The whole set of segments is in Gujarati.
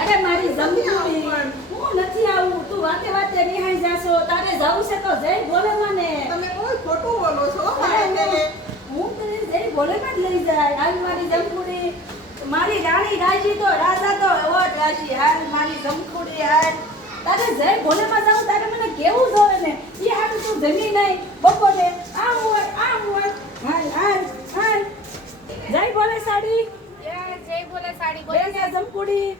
અરે મારી જમતી હું નથી આવું તું વાતે વાતે રિહાઈ જાશો તારે જાવું છે તો જય બોલે મને તમે કોઈ ખોટું બોલો છો હું તને જય બોલે માં જ લઈ જાય હાલ મારી જમકુડી મારી રાણી રાજી તો રાજા તો એવો જ રાજી હાલ મારી જમકુડી હાલ તારે જય ભોલે માં જાવું તારે મને કેવું જોવે ને ઈ હારું તું જમી નહીં બપોરે આમ હોય હાલ હાલ હાલ જય બોલે સાડી જય બોલે સાડી બોલે બેન આ જમકુડી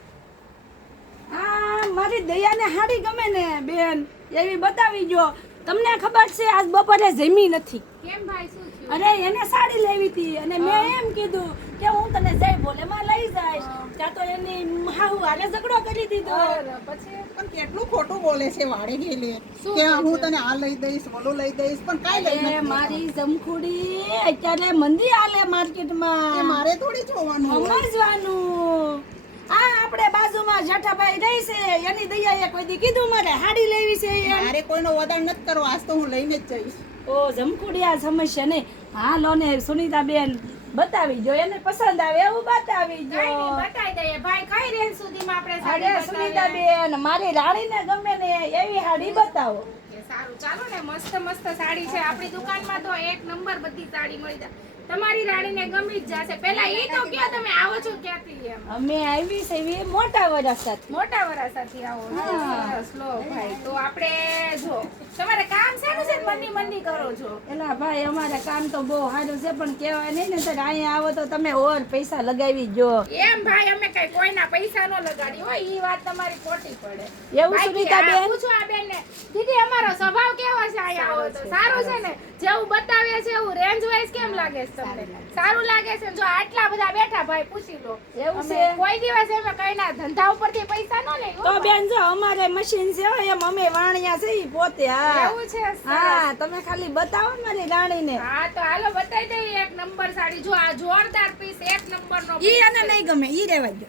આ મારી દયાને હાડી ગમે ને બેન એવી બતાવી જો તમને ખબર છે આજ બપોરે જમી નથી કેમ ભાઈ શું થયું અરે એને સાડી લેવી હતી અને મેં એમ કીધું કે હું તને જઈ બોલે માં લઈ જઈશ ત્યાં તો એની હાહુ હારે ઝઘડો કરી દીધો પછી પણ કેટલું ખોટું બોલે છે વાડે ગયેલી શું કે બોલે હું છે? તને આ લઈ દઈશ ઓલું લઈ દઈશ પણ કાઈ લઈ એ નથી મારી જમખુડી અત્યારે મંદી આલે એ માર્કેટમાં મારે થોડી જોવાનું હોય. સમજવાનું આ આપણે બાજુમાં જેઠાભાઈ રહી છે એની દયાએ કોઈ દી કીધું મારે હાડી લેવી છે એમ મારે કોઈનો વદાણ નથી કરવો આજ તો હું લઈને જ જઈશ ઓ જમખુડી આ સમસ્યા નહીં હાલો ને સુનીતા બેન બતાવી જો એને પસંદ આવે એવું બતાવી જો કઈ નહીં બતાઈ દઈએ ભાઈ કઈ રેન્જ સુધીમાં આપણે સાડી અરે સુનીતા બેન મારી રાણીને ગમે ને એવી હાડી બતાવો બતાવીએ? સારું ચાલો ને મસ્ત મસ્ત સાડી છે આપણી દુકાનમાં તો એક નંબર બધી સાડી મળી જાય તમારી રાણીને ગમી જ જશે પહેલા એ તો કયો તમે આવો છો ક્યાંથી એમ અમે આવી છે એવી મોટા વરસ સાથે મોટા વરાસાથી આવો છો. સરસ લો ભાઈ તો આપણે જો તમારે કામ શેનું છે મંદી મંદી કરો છો એલા ભાઈ અમારે કામ તો બહુ સારું છે પણ કહેવાય નહીં ને સર અહીંયા આવો તો તમે ઓર પૈસા લગાવી જો એમ ભાઈ અમે કઈ કોઈના પૈસા નો લગાડી હોય ઈ વાત તમારી ખોટી પડે એવું બાકી સુનીતા આ બેન પૂછો આ બેનને દીદી અમારો સ્વભાવ કેવો છે અહીંયા આવો તો સારું છે ને જેવું બતાવે છે એવું રેન્જ વાઇઝ કેમ લાગે છે તમને સારું લાગે છે જો આટલા બધા બેઠા ભાઈ પૂછી લો એવું અમે છે કોઈ દિવસ અમે કઈના ધંધા ઉપરથી પૈસા નો લઈ તો બેન જો અમારે મશીન છે હો, એમ અમે વાણિયા છે ઈ પોતે હા એવું છે સરસ. હા તમે ખાલી બતાવો ને મારી રાણીને હા તો હાલો બતાવી દઈએ એક નંબર સાડી જો આ જોરદાર પીસ એક નંબર નો ઈ અને નહીં ગમે ઈ રહેવા દો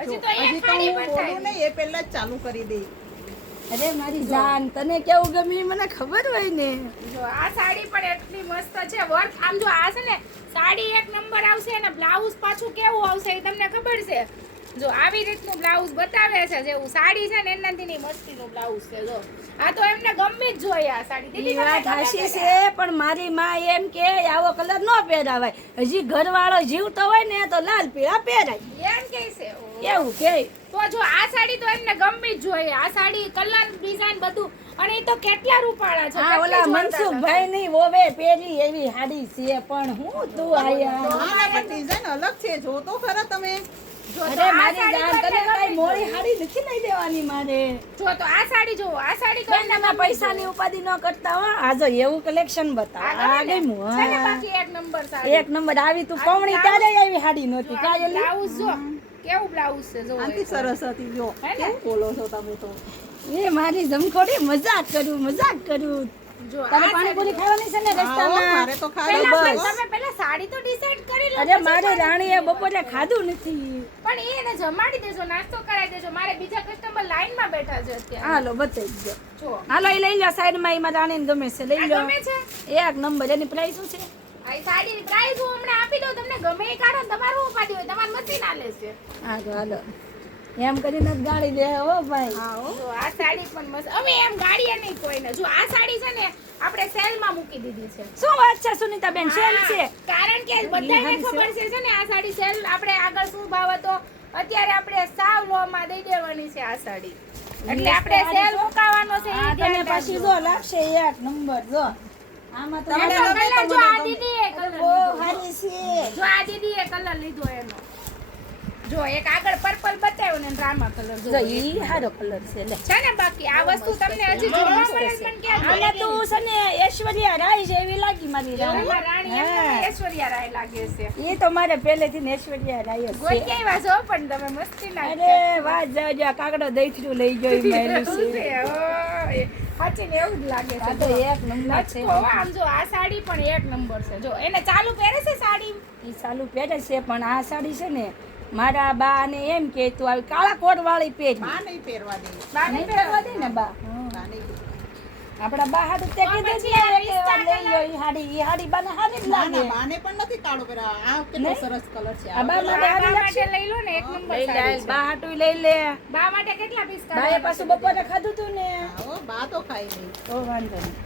હજી તો એક હજી તો સાડી હું બોલું બતાવી નહીં એ પહેલા જ ચાલુ કરી દઈ અરે મારી જાન તને કેવું ગમે ઈ મને ખબર હોય ને જો આ સાડી પણ એટલી મસ્ત છે વર્ક આમ જો આ છે ને સાડી એક નંબર આવશે અને બ્લાઉઝ પાછું કેવું આવશે એ તમને ખબર છે જો આવી રીતનું બ્લાઉઝ બતાવે છે જેવું સાડી છે ને એનાથી ની મસ્તીનું બ્લાઉઝ છે જો આ તો એમને ગમે જ જોઈએ આ સાડી ઈ દીદી વાત હાચી છે પણ મારી માં એમ કે આવો કલર નો પહેરાવાય હજી ઘરવાળો જીવતો હોય ને તો લાલ પીળા પહેરાય એમ કે છે એવું કે તો જો આ સાડી તો એમને ગમે જ જોઈએ આ સાડી કલર ડિઝાઇન બધું અને એ તો કેટલા રૂપાળા છે હા કેટલી ઓલા જોરદાર મનસુખભાઈ ની વોવે પહેરી એવી હાડી છે પણ હું તું આયા આના પણ ડિઝાઇન અલગ છે જો તો ખરા તમે જો તો અરે આ મારી સાડી જાન કોઈને તને ગમે કઈ જ મોડી જોઈએ. હાડી નથી લઈ દેવાની મારે જો તો આ સાડી જો આ સાડી બેન કોઈને તમે ગમે જ પૈસાની જોઈએ. ઉપાધિ ન કરતા હો આ જો એવું કલેક્શન બતાવ આ આ ગમે ને? ગમ્યું છે ને હા. બાકી એક નંબર સાડી એક નંબર આવી તું આ પવણી બ્લાઉઝ- ત્યારે આવી હાડી નહોતી જો આ કાયલી બ્લાઉઝ જો કેવું બ્લાઉઝ છે જો આનથી સરસ હતી જો હે ને? કેવું બોલો છો તમે તો એ મારી જમખોડી મજાક કરું જો તારે આ પાણીપુરી સાડી- ખાવાની છે ને આવો, રસ્તામાં મારે તો પહેલા ખાલી બસ. તમે પહેલા સાડી તો ડિસાઈડ કરી લો અરે પછી મારી પાણીપુરી રાણીએ લેવાની. બપોરે ખાધું નથી પણ એને જમાડી દેજો નાસ્તો કરાવી દેજો મારે બીજા કસ્ટમર લાઈનમાં બેઠા છે અત્યારે હાલો બતાવી દો જો હાલો એ લઈ લો સાઈડમાં એમાં રાણીને ગમે છે લઈ આ લો ગમે છે એક નંબર એની પ્રાઇસ શું છે આ સાડીની પ્રાઇસ હું હમણાં આપી દઉં તમને ગમે એ કાઢો ને તમારું ઉપાડી હોય તમારી મશીન આલે છે હાલો એમ કરીને જ ગાડી દે હો ભાઈ હા હો. જો આ સાડી પણ મસ્ત અમે એમ ગાડીએ નહીં કોઈને જો આ સાડી છે ને આપણે સેલમાં મૂકી દીધી છે શું વાત છે સુનીતાબેન સેલ છે હા, કારણ કે બધાને ખબર છે ને આ સાડી સેલ આપણે આગળ શું ભાવ હતો અત્યારે આપણે સાવ લો માં દઈ દેવાની છે આ સાડી એટલે આપણે સેલ મુકાવાનો છે આ ઈ તને ધ્યાન પાછી રાખજો. જો લાગશે એક નંબર જો આમાં તો તમને એનો ગમે કલર તો જો મને આ ગમે. દીદીએ કલર બહુ લીધો. સારી છે જો આ દીદીએ કલર લીધો એનો જો એક આગળ પર્પલ બતાવ્યો ને ડ્રામા કલર જો જો ઈ સારો કલર છે લે છે ને બાકી આ વસ્તુ તમને હજી જોવા મળે છે પણ ક્યાં આને તું છે ને ઐશ્વર્યા રાય છે એવી લાગી મારી જોવામાં રાણી એમ હા. તમને ઐશ્વર્યા રાય લાગે છે એ તો મારે પહેલેથી ને ઐશ્વર્યા રાય જ ગોઈ છે કેવા છો પણ તમે મસ્તી ના અરે વાહ જાજો આ કાગડો દઈથરું લઈ ગયો ઈ મેલું છે સાચીને એવું જ લાગે આ છે તો એક નંબર છે લચકો, આમ જો આ સાડી પણ એક નંબર છે જો એને ચાલુ પહેરે છે સાડી ઈ સાલું પહેરે છે પણ આ સાડી છે ને મારા બા ને એમ કે તું આવી કાળા કોટ વાળી પહેરી બા નહીં પહેરવા દે બાને નહીં પહેરવા દે ને બા બા નહીં. આપણા બા હાટું તે કીધું પછી જ આ ને કે પિસ્તા લઈ લો ઈ હાડી. ઈ હાડી બાને હારી જ ના લાગે. ના બાને પણ નથી કાળો પહેર્યો. આ કેટલો નહીં? સરસ કલર છે. આ બા માટે બા હારી લાગશે. માટે લઈ લો ને, એક નંબર લઈ લે, સાડી છે. બા હાટું લઈ લે. બા માટે કેટલા પીસ બાએ પાછું બપોરે ખાધું તું ને. આવો બા તો ખાઈ લે. તો વાંધો નહીં.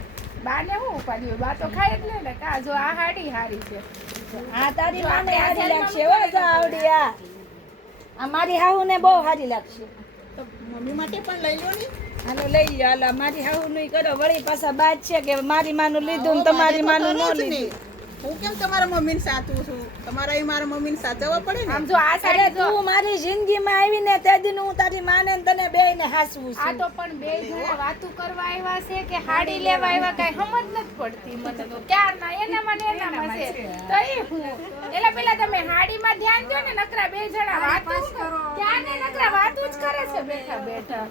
બાને હું ઉપાડ્યું, બા તો ખાય જ ને કા. જો આ હાડી હારી છે. આ તારી જો માને આપણે હારી આ લાગશે હો જો આવડી આ. આ મારી હાહુને બહુ હારી લાગશે. તો મમ્મી માટે પણ લઈ લો ને. હાલો લઈ લો. હાલો મારી હાહુનું ઈ કરો. વળી પાછા બાદ છે કે મારી માનું લીધું ને આવો તમારી બાને તો માનું ખરું ન જ ને. લીધું. હું કેમ તમારા મમ્મીને સાચવું છું? તમારા એ મારા મમ્મીને સાચવવા પડે ને. આમ જો આ અરે સાડી જો તું મારી જિંદગીમાં આવીને તે દિન હું તારી માને ને તને બેયને હાસવું આ છું. તો પણ બે જણા વાતું કરવા આવ્યા છે કે હાડી લેવા આવ્યા, કઈ સમજ નથી પડતી મને તો. ક્યારના એનામાં છે તો એ હું એટલે પેલા તમે હાડીમાં ધ્યાન દો ને. નકરા બે જણા વાતું જ ત્યાં ને નકરા વાતું જ કરે છે બેઠા બેઠા.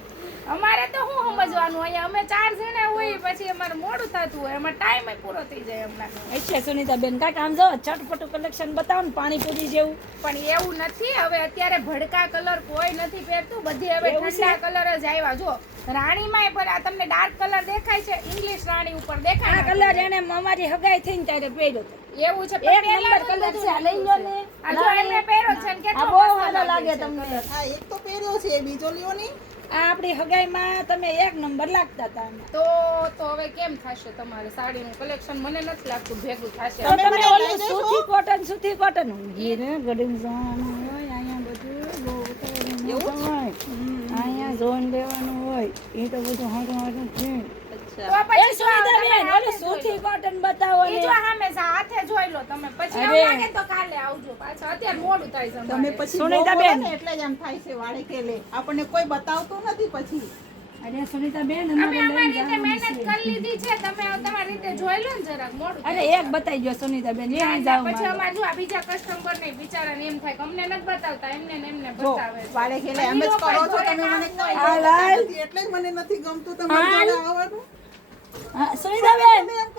અમારે તો શું સમજવાનું, અહીંયા અમે 4 જણા હોય પછી અમારે મોડું થતું હોય, અમારે ટાઈમ પૂરો થઈ જાય હમણાં. છે સુનીતાબેન કાંઈક આમ જો ચટપટું કલેક્શન બતાવો ને પાણીપુરી જેવું. પણ એવું નથી, હવે અત્યારે ભડકા કલર કોઈ નથી પહેરતું, બધી હવે એવું છે? ઠંડા કલર જ આવ્યા. જો રાણીમાંય પણ આ તમને ડાર્ક કલર દેખાય છે, ઇંગ્લિશ રાણી ઉપર આ દેખાય કલર એને અમારી હગાઈ થઈને ત્યારે પહેર્યો હતો. એવું છે. એક પણ નંબર પહેલાનું કલર છે. આ બધું લઈ લો ને. આ જો એમને પહેર્યો છે ને આ કેટલો બહુ મસ્ત સારો લાગે છે તમને. colour. હા એક તો પહેર્યો છે, બીજો લ્યો ને. આ આપણી હગાઈમાં તમે એક નંબર લાગતા હતા આમાં. તો હવે કેમ થશે તમારે સાડીનું કલેક્શન? મને નથી લાગતું ભેગું થશે. તો તમે મને ઓલું લઈ દેશો? સૂથી કોટન ઊંઘી ને ગડીને જવાનું હોય. અહીંયા બધું બહુ ઉતાવળું હોય. અહીંયા ઝોન લેવાનું હોય. એ તો બધું હારું છે. તો પછી જો સુનીતાબેન, તમે ઓલું સૂથી કોટન બતાવો ઈ ને. જો સામે હાથે જોઈ લો તમે. પછી અરે. એવું લાગે તો કાલે આવજો પાછા. અત્યારે મોડું થાય છે તમે અમારે. પછી સુનીતાબેન. બોલો ને એટલે જ આમ થાય છે વાળે કેલે. આપણને કોઈ બતાવતું નથી પછી. અરે સુનીતાબેન, અમે અમારે અમારી લઈને રીતે મહેનત જવાનું છે. કરી લીધી છે, તમે તમારી રીતે જોઈ લો ને જરાક. મોડું અરે થાય. એક બતાવી દો સુનીતાબેન. એ અહીં ના, જાવ પછી મારે. અમારે જો આ બીજા કસ્ટમર ને બિચારાને એમ થાય કે અમને નથી બતાવતા, એમને ને એમને જો બતાવે છે. વાળે કેલે એમ જ કરો છો તમે. મને કોઈ આ લાલ. બતાવતા નથી, એટલે જ મને નથી ગમતું તમારી જોડે આવવાનું. હા, સુનીતાબેન તમે એમ